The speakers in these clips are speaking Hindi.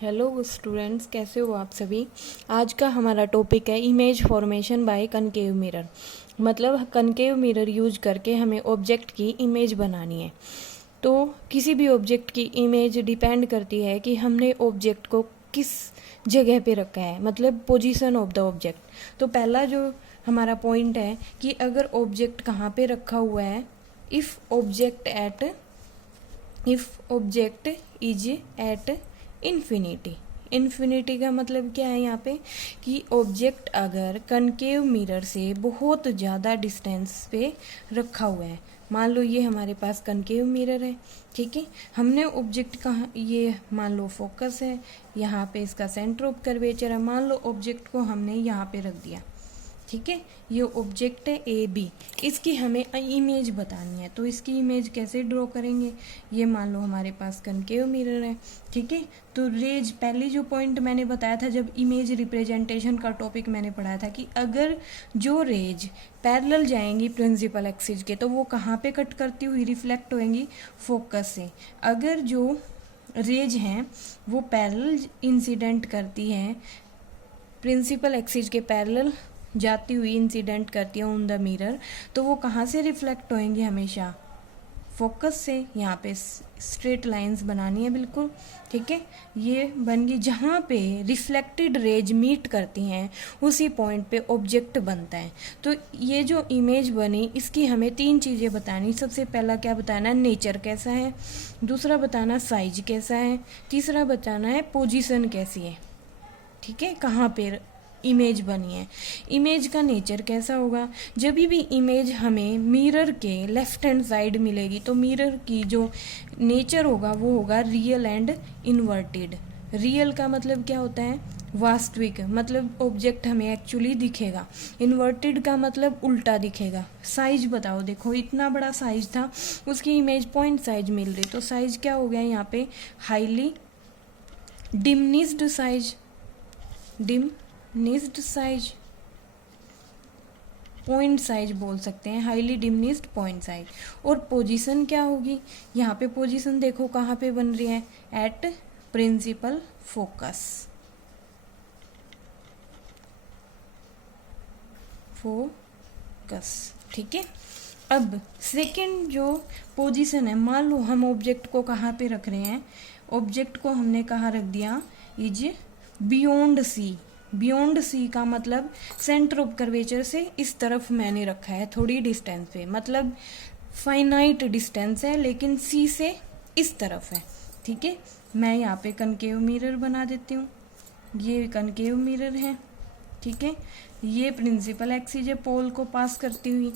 हेलो स्टूडेंट्स, कैसे हो आप सभी। आज का हमारा टॉपिक है image formation by concave mirror. मतलब कनकेव मिरर यूज करके हमें ऑब्जेक्ट की इमेज बनानी है। तो किसी भी ऑब्जेक्ट की इमेज डिपेंड करती है कि हमने ऑब्जेक्ट को किस जगह पे रखा है, मतलब पोजीशन ऑफ द ऑब्जेक्ट। तो पहला जो हमारा पॉइंट है कि अगर ऑब्जेक्ट कहाँ पे रखा हुआ है, if object is at infinity. Infinity का मतलब क्या है यहाँ पे कि ऑब्जेक्ट अगर कनकेव मिरर से बहुत ज़्यादा डिस्टेंस पे रखा हुआ है। मान लो ये हमारे पास कनकेव मिरर है, ठीक है। हमने ऑब्जेक्ट कहाँ, ये मान लो फोकस है, यहाँ पे इसका सेंटर ऑफ कर्वेचर है। मान लो ऑब्जेक्ट को हमने यहाँ पे रख दिया, ठीक है। ये ऑब्जेक्ट है ए बी, इसकी हमें इमेज बतानी है। तो इसकी इमेज कैसे ड्रॉ करेंगे, ये मान लो हमारे पास कनकेव मिरर है, ठीक है। तो रेज, पहले जो पॉइंट मैंने बताया था जब इमेज रिप्रेजेंटेशन का टॉपिक मैंने पढ़ाया था कि अगर जो रेज पैरेलल जाएंगी प्रिंसिपल एक्सिस के, तो वो कहाँ पे कट करती हुई रिफ्लेक्ट होएंगी, फोकस से। अगर जो रेज हैं वो पैरेलल इंसिडेंट करती हैं, प्रिंसिपल एक्सिस के पैरेलल जाती हुई इंसिडेंट करती है ऑन द मिरर, तो वो कहाँ से रिफ्लेक्ट होएंगे, हमेशा फोकस से। यहाँ पे स्ट्रेट लाइंस बनानी है बिल्कुल, ठीक है। ये बन गई, जहाँ पे रिफ्लेक्टेड रेज मीट करती हैं उसी पॉइंट पे ऑब्जेक्ट बनता है। तो ये जो इमेज बनी, इसकी हमें तीन चीज़ें बतानी। सबसे पहला क्या बताना, नेचर कैसा है, दूसरा बताना साइज कैसा है, तीसरा बताना है पोजीशन कैसी है, ठीक है, कहाँ पे इमेज बनी है। इमेज का नेचर कैसा होगा, जब भी इमेज हमें मिरर के लेफ्ट हैंड साइड मिलेगी तो मिरर की जो नेचर होगा वो होगा रियल एंड इन्वर्टेड। रियल का मतलब क्या होता है, वास्तविक, मतलब ऑब्जेक्ट हमें एक्चुअली दिखेगा। इन्वर्टेड का मतलब उल्टा दिखेगा। साइज बताओ, देखो इतना बड़ा साइज था, उसकी इमेज पॉइंट साइज मिल रही, तो साइज क्या हो गया यहाँ पे, highly diminished size, diminished size, point size बोल सकते हैं, हाईली डिमिनिश्ड पॉइंट साइज। और पोजीशन क्या होगी, यहाँ पे पोजीशन देखो कहाँ पे बन रही है, एट प्रिंसिपल फोकस, ठीक है। अब सेकंड जो पोजीशन है, मान लो हम ऑब्जेक्ट को कहाँ पे रख रहे हैं, ऑब्जेक्ट को हमने कहाँ रख दिया, is beyond C. Beyond C का मतलब सेंटर ऑफ कर्वेचर से इस तरफ मैंने रखा है, थोड़ी डिस्टेंस पे, मतलब फाइनाइट डिस्टेंस है लेकिन सी से इस तरफ है, ठीक है। मैं यहाँ पे कनकेव मिरर बना देती हूँ, ये कनकेव मिरर है, ठीक है। ये प्रिंसिपल एक्सिस है पोल को पास करती हुई,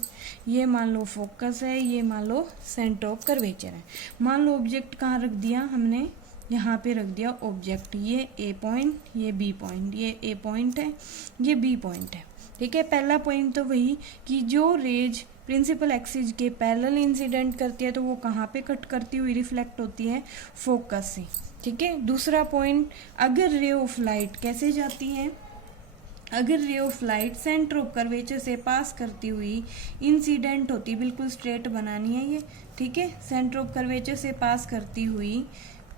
ये मान लो फोकस है, ये मान लो सेंटर ऑफ कर्वेचर है। मान लो ऑब्जेक्ट कहाँ रख दिया हमने, यहाँ पे रख दिया ऑब्जेक्ट, ये ए पॉइंट, ये बी पॉइंट, ये ए पॉइंट है, ये बी पॉइंट है, ठीक है। पहला पॉइंट तो वही कि जो रेज प्रिंसिपल एक्सिस के पैरेलल इंसिडेंट करती है तो वो कहाँ पे कट करती हुई रिफ्लेक्ट होती है, फोकस से, ठीक है। दूसरा पॉइंट, अगर रे ऑफ लाइट कैसे जाती है, अगर ray of light centre of curvature से पास करती हुई इंसिडेंट होती, बिल्कुल स्ट्रेट बनानी है ये, ठीक है, सेंटर ऑफ कर्वेचर से पास करती हुई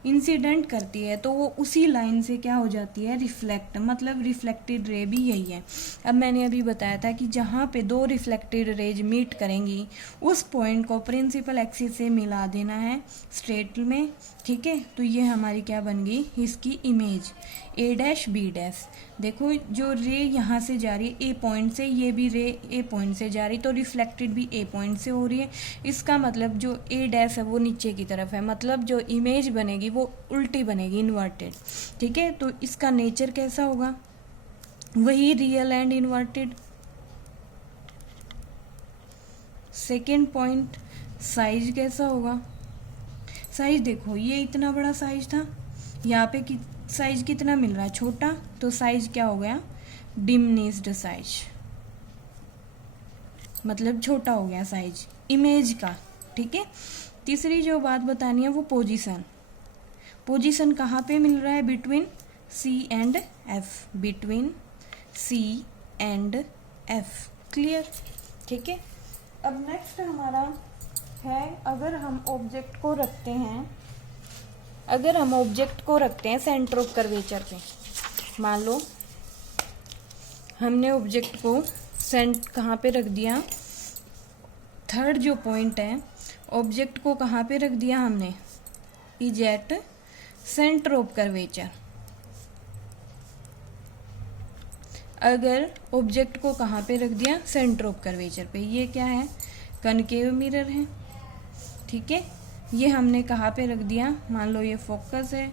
इंसिडेंट करती है तो वो उसी लाइन से क्या हो जाती है, रिफ्लेक्ट, मतलब रिफ्लेक्टेड रे भी यही है। अब मैंने अभी बताया था कि जहाँ पे दो रिफ्लेक्टेड रेज मीट करेंगी उस पॉइंट को प्रिंसिपल एक्सिस से मिला देना है स्ट्रेट में, ठीक है। तो ये हमारी क्या बन गई, इसकी image A dash B dash. देखो जो रे यहाँ से जा रही है ए पॉइंट से, ये भी रे ए पॉइंट से जा रही, तो रिफ्लेक्टेड भी ए पॉइंट से हो रही है। इसका मतलब जो ए डैश है वो नीचे की तरफ है, मतलब जो इमेज बनेगी वो उल्टी बनेगी, इन्वर्टेड, ठीक है। तो इसका नेचर कैसा होगा, वही real and inverted. Second point, size कैसा होगा, साइज देखो ये इतना बड़ा साइज था, यहाँ पे साइज कितना मिल रहा है, छोटा, तो साइज क्या हो गया, डिमिनिश्ड साइज, मतलब छोटा हो गया साइज इमेज का, ठीक है। तीसरी जो बात बतानी है वो पोजीशन। पोजीशन कहाँ पे मिल रहा है, between C and F, between C and F, clear, ठीक है। अब नेक्स्ट हमारा है, अगर हम ऑब्जेक्ट को रखते हैं अगर हम ऑब्जेक्ट को रखते हैं सेंटर ऑफ कर्वेचर पे, मान लो हमने ऑब्जेक्ट को कहाँ पे रख दिया, थर्ड जो पॉइंट है, ऑब्जेक्ट को कहाँ पे रख दिया हमने, is at centre of curvature. अगर ऑब्जेक्ट को कहाँ पे रख दिया, सेंटर ऑफ कर्वेचर पे, ये क्या है, कनकेव मिरर है, ठीक है। ये हमने कहाँ पे रख दिया, मान लो ये फोकस है,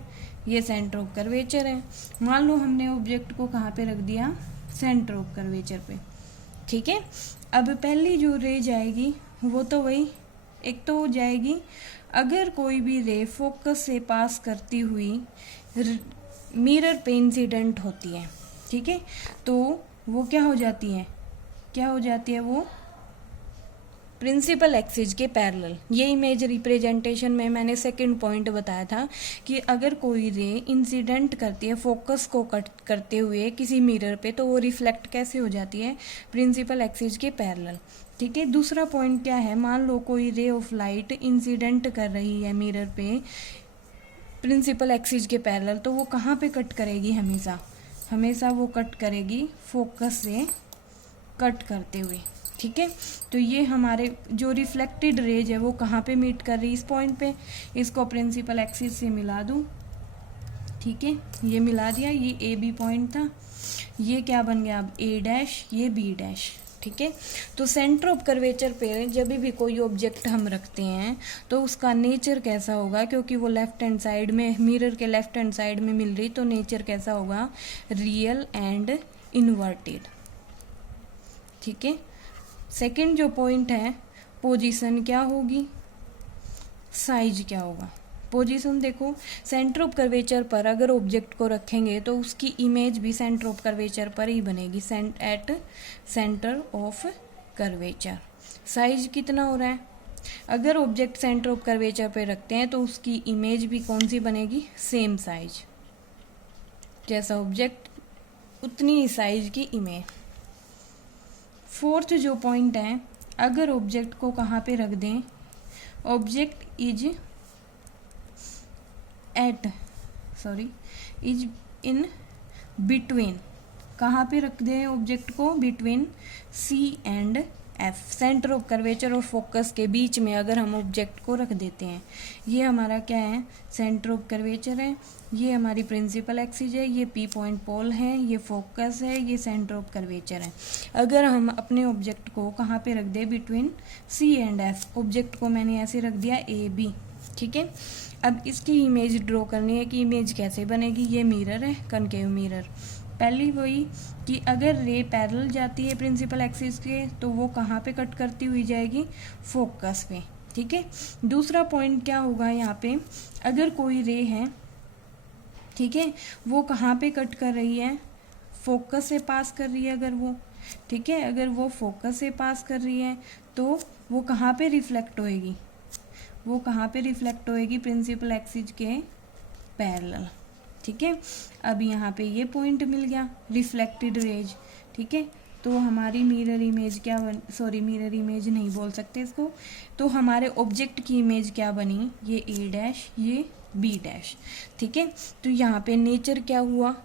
ये सेंटर ऑफ कर्वेचर है, मान लो हमने ऑब्जेक्ट को कहाँ पे रख दिया, सेंटर ऑफ कर्वेचर पे, ठीक है। अब पहली जो रे जाएगी वो तो वही, एक तो हो जाएगी अगर कोई भी रे फोकस से पास करती हुई मिरर पे इंसिडेंट होती है, ठीक है, तो वो क्या हो जाती है, वो प्रिंसिपल एक्सिस के पैरेलल। ये इमेज रिप्रेजेंटेशन में मैंने सेकंड पॉइंट बताया था कि अगर कोई रे इंसिडेंट करती है फोकस को कट करते हुए किसी मिरर पे, तो वो रिफ्लेक्ट कैसे हो जाती है, प्रिंसिपल एक्सिस के पैरेलल, ठीक है। दूसरा पॉइंट क्या है, मान लो कोई रे ऑफ लाइट इंसिडेंट कर रही है मिरर पे प्रिंसिपल एक्सिस के पैरेलल, तो वो कहाँ पे कट करेगी, हमेशा वो कट करेगी फोकस से कट करते हुए, ठीक है। तो ये हमारे जो रिफ्लेक्टेड रेज है वो कहाँ पे मीट कर रही है, इस पॉइंट पे। इसको प्रिंसिपल एक्सिस से मिला दूँ, ठीक है, ये मिला दिया, ये ए बी पॉइंट था, ये क्या बन गया अब ए डैश, ये बी डैश, ठीक है। तो सेंटर ऑफ कर्वेचर पे जब भी कोई ऑब्जेक्ट हम रखते हैं तो उसका नेचर कैसा होगा, क्योंकि वो लेफ्ट हैंड साइड में, मिरर के लेफ्ट हैंड साइड में मिल रही, तो नेचर कैसा होगा, रियल एंड इन्वर्टेड, ठीक है। सेकंड जो पॉइंट है, पोजीशन क्या होगी, साइज क्या होगा। पोजीशन देखो, सेंटर ऑफ कर्वेचर पर अगर ऑब्जेक्ट को रखेंगे तो उसकी इमेज भी सेंटर ऑफ कर्वेचर पर ही बनेगी, at centre of curvature. Size कितना हो रहा है, अगर ऑब्जेक्ट सेंटर ऑफ कर्वेचर पे रखते हैं तो उसकी इमेज भी कौन सी बनेगी, सेम साइज, जैसा ऑब्जेक्ट उतनी ही साइज की इमेज। फोर्थ जो पॉइंट है, अगर ऑब्जेक्ट को कहाँ पे रख दें, ऑब्जेक्ट इज इन बिटवीन, कहाँ पे रख दें ऑब्जेक्ट को, between C and F, centre of curvature और फोकस के बीच में अगर हम ऑब्जेक्ट को रख देते हैं, ये हमारा क्या है, सेंटर ऑफ कर्वेचर है, ये हमारी प्रिंसिपल एक्सिस है, ये पी पॉइंट पोल है, ये फोकस है, ये सेंटर ऑफ कर्वेचर है। अगर हम अपने ऑब्जेक्ट को कहाँ पे रख दें, between C and F, object को मैंने ऐसे रख दिया ए बी, ठीक है। अब इसकी इमेज ड्रॉ करनी है कि इमेज कैसे बनेगी, ये मिरर है, कनकेव मिरर। पहली वही कि अगर रे पैरेलल जाती है प्रिंसिपल एक्सिस के तो वो कहाँ पे कट करती हुई जाएगी, फोकस पे, ठीक है। दूसरा पॉइंट क्या होगा यहाँ पे, अगर कोई रे है, ठीक है, वो कहाँ पे कट कर रही है, फोकस से पास कर रही है अगर वो, ठीक है, अगर वो फोकस से पास कर रही है तो वो कहाँ पे रिफ्लेक्ट होएगी, प्रिंसिपल एक्सिस के पैरेलल, ठीक है। अब यहाँ पे ये पॉइंट मिल गया, रिफ्लेक्टेड रेज, ठीक है। तो हमारी मिरर इमेज क्या मिरर इमेज नहीं बोल सकते इसको, तो हमारे ऑब्जेक्ट की इमेज क्या बनी, ये ए डैश, ये बी डैश, ठीक है। तो यहाँ पे नेचर क्या हुआ,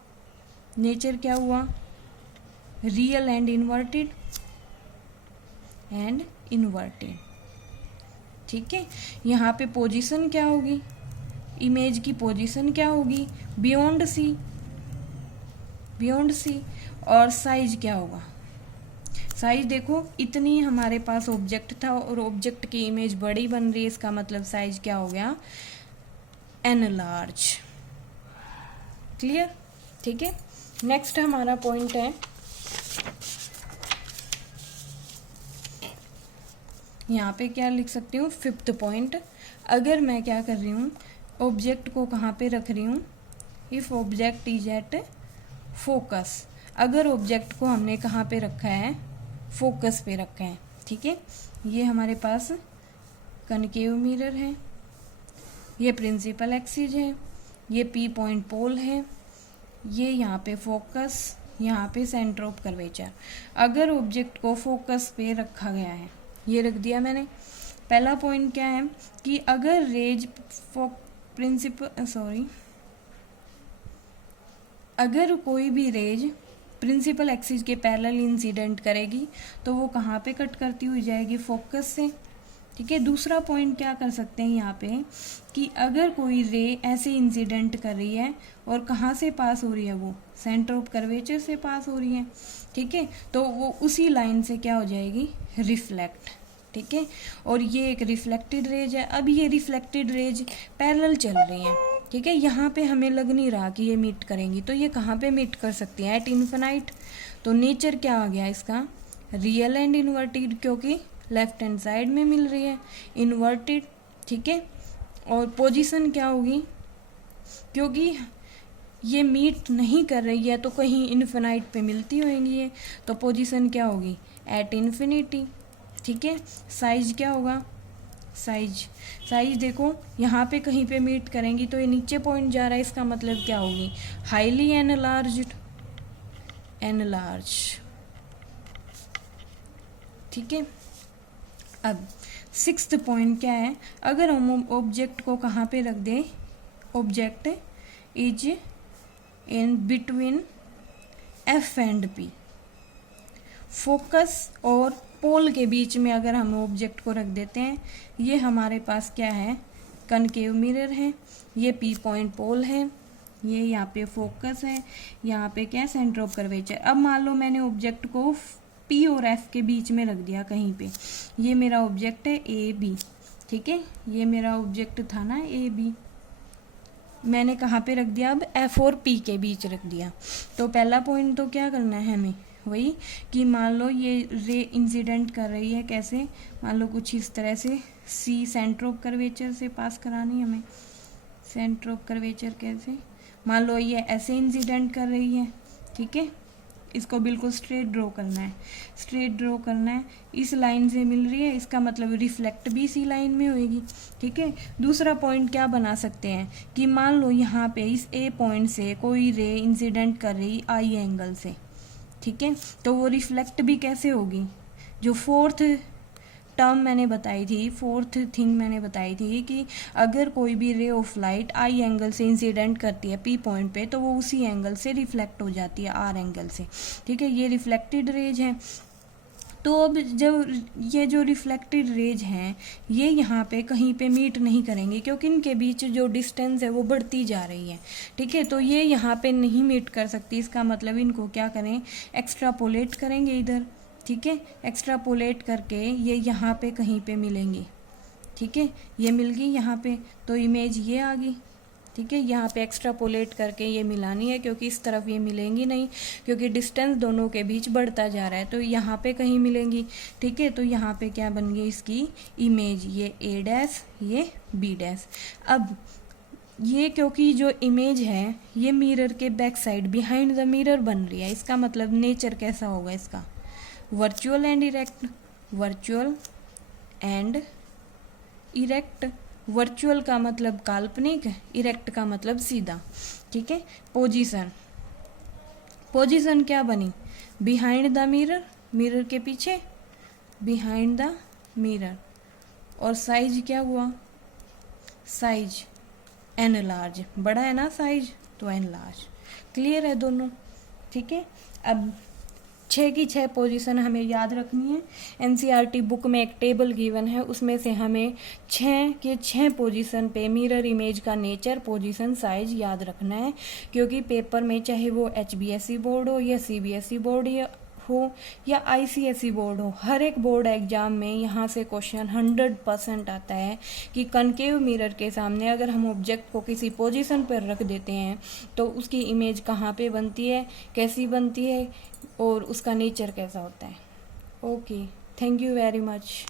रियल एंड इन्वर्टेड, ठीक है। यहाँ पे पोजीशन क्या होगी, इमेज की पोजीशन क्या होगी, बियॉन्ड सी, और साइज क्या होगा, साइज देखो इतनी हमारे पास ऑब्जेक्ट था और ऑब्जेक्ट की इमेज बड़ी बन रही है, इसका मतलब साइज क्या हो गया, एनलार्ज, क्लियर, ठीक है। नेक्स्ट हमारा पॉइंट है, यहाँ पे क्या लिख सकती हूँ, फिफ्थ पॉइंट, अगर मैं क्या कर रही हूँ, ऑब्जेक्ट को कहाँ पे रख रही हूँ, if object is at focus, अगर ऑब्जेक्ट को हमने कहाँ पे रखा है, फोकस पे रखा है, ठीक है। ये हमारे पास कनकेव मिरर है, ये प्रिंसिपल एक्सिस है, ये पी पॉइंट पोल है, ये यहाँ पे फोकस, यहाँ पे सेंटर ऑफ कर्वेचर। अगर ऑब्जेक्ट को फोकस पे रखा गया है, ये रख दिया मैंने। पहला पॉइंट क्या है कि अगर रेज अगर कोई भी रेज प्रिंसिपल एक्सिस के पैरेलल इंसिडेंट करेगी तो वो कहाँ पे कट करती हुई जाएगी, फोकस से। ठीक है, दूसरा पॉइंट क्या कर सकते हैं यहाँ पे कि अगर कोई रे ऐसे इंसिडेंट कर रही है और कहाँ से पास हो रही है, वो सेंटर ऑफ कर्वेचर से पास हो रही है। ठीक है, तो वो उसी लाइन से क्या हो जाएगी, रिफ्लेक्ट। ठीक है, और ये एक रिफ्लेक्टेड रेज है। अब ये रिफ्लेक्टेड रेज पैरेलल चल रही है। ठीक है, यहाँ पे हमें लग नहीं रहा कि ये मीट करेंगी, तो ये कहाँ पे मीट कर सकती है, एट इन्फिनाइट। तो नेचर क्या आ गया इसका, रियल एंड इन्वर्टेड, क्योंकि लेफ्ट हैंड साइड में मिल रही है, इन्वर्टेड। ठीक है, और पोजीशन क्या होगी, क्योंकि ये मीट नहीं कर रही है तो कहीं इन्फिनाइट पे मिलती होंगी ये, तो पोजीशन क्या होगी, एट इन्फिनिटी। ठीक है, साइज क्या होगा, साइज देखो यहाँ पे कहीं पे मीट करेंगी तो ये नीचे पॉइंट जा रहा है, इसका मतलब क्या होगी, हाईली एनलार्ज्ड। ठीक है, अब सिक्स्थ पॉइंट क्या है, अगर हम ऑब्जेक्ट को कहाँ पे रख दें, object is in between F and P, focus और पोल के बीच में अगर हम ऑब्जेक्ट को रख देते हैं, ये हमारे पास क्या है, कनकेव मिरर है, ये पी पॉइंट पोल है, ये यहाँ पे फोकस है, यहाँ पे क्या है, सेंटर ऑफ कर्वेचर। अब मान लो मैंने ऑब्जेक्ट को पी और एफ के बीच में रख दिया कहीं पे, ये मेरा ऑब्जेक्ट है ए बी। ठीक है, ये मेरा ऑब्जेक्ट था ना ए बी, मैंने कहाँ पे रख दिया, अब एफ और पी के बीच रख दिया। तो पहला पॉइंट तो क्या करना है हमें, वही कि मान लो ये रे इंसिडेंट कर रही है, कैसे, मान लो कुछ इस तरह से, सी सेंटर ऑफ कर्वेचर से पास करानी हमें, सेंटर ऑफ कर्वेचर कैसे, मान लो ये ऐसे इंसिडेंट कर रही है। ठीक है, इसको बिल्कुल स्ट्रेट ड्रॉ करना है, इस लाइन से मिल रही है, इसका मतलब रिफ्लेक्ट भी इसी लाइन में होएगी। ठीक है, दूसरा पॉइंट क्या बना सकते हैं कि मान लो यहाँ पे इस ए पॉइंट से कोई रे इंसिडेंट कर रही आई एंगल से। ठीक है, तो वो रिफ्लेक्ट भी कैसे होगी, जो फोर्थ थिंग मैंने बताई थी कि अगर कोई भी ray of light I angle से इंसिडेंट करती है पी पॉइंट पे, तो वो उसी एंगल से रिफ्लेक्ट हो जाती है, आर एंगल से। ठीक है, ये रिफ्लेक्टेड रेज है। तो अब जब ये जो रिफ्लेक्टेड रेज हैं, ये यहाँ पे कहीं पे मीट नहीं करेंगे, क्योंकि इनके बीच जो डिस्टेंस है वो बढ़ती जा रही है। ठीक है, तो ये यहाँ पे नहीं मीट कर सकती, इसका मतलब इनको क्या करें, एक्स्ट्रापोलेट करेंगे इधर। ठीक है, एक्स्ट्रापोलेट करके ये यहाँ पे कहीं पे मिलेंगी। ठीक है, ये मिल गई यहाँ पे, तो इमेज ये आ गई। ठीक है, यहाँ पे एक्स्ट्रापोलेट करके ये मिलानी है, क्योंकि इस तरफ ये मिलेंगी नहीं, क्योंकि डिस्टेंस दोनों के बीच बढ़ता जा रहा है, तो यहाँ पे कहीं मिलेंगी। ठीक है, तो यहाँ पे क्या बन गई इसकी इमेज, ये ए डैश, ये बी डैश। अब ये क्योंकि जो इमेज है ये मिरर के back side behind the mirror बन रही है, इसका मतलब नेचर कैसा होगा इसका, वर्चुअल एंड इरेक्ट। वर्चुअल का मतलब काल्पनिक, इरेक्ट का मतलब सीधा। ठीक है, पोजीशन क्या बनी, बिहाइंड द मिरर, मिरर के पीछे, बिहाइंड द मिरर। और साइज क्या हुआ, साइज एनलार्ज, बड़ा है ना साइज, तो एनलार्ज। क्लियर है दोनों। ठीक है, अब 6 की 6 पोजीशन हमें याद रखनी है। एनसीईआरटी बुक में एक टेबल गिवन है, उसमें से हमें 6 के 6 पोजीशन पे मिरर इमेज का नेचर, पोजीशन, साइज याद रखना है, क्योंकि पेपर में चाहे वो HBSE बोर्ड हो या CBSE बोर्ड हो या ICSE बोर्ड हो, हर एक बोर्ड एग्जाम में यहाँ से क्वेश्चन 100% आता है कि कनकेव मिरर के सामने अगर हम ऑब्जेक्ट को किसी पोजीशन पर रख देते हैं तो उसकी इमेज कहाँ पे बनती है, कैसी बनती है और उसका नेचर कैसा होता है। Okay, thank you very much.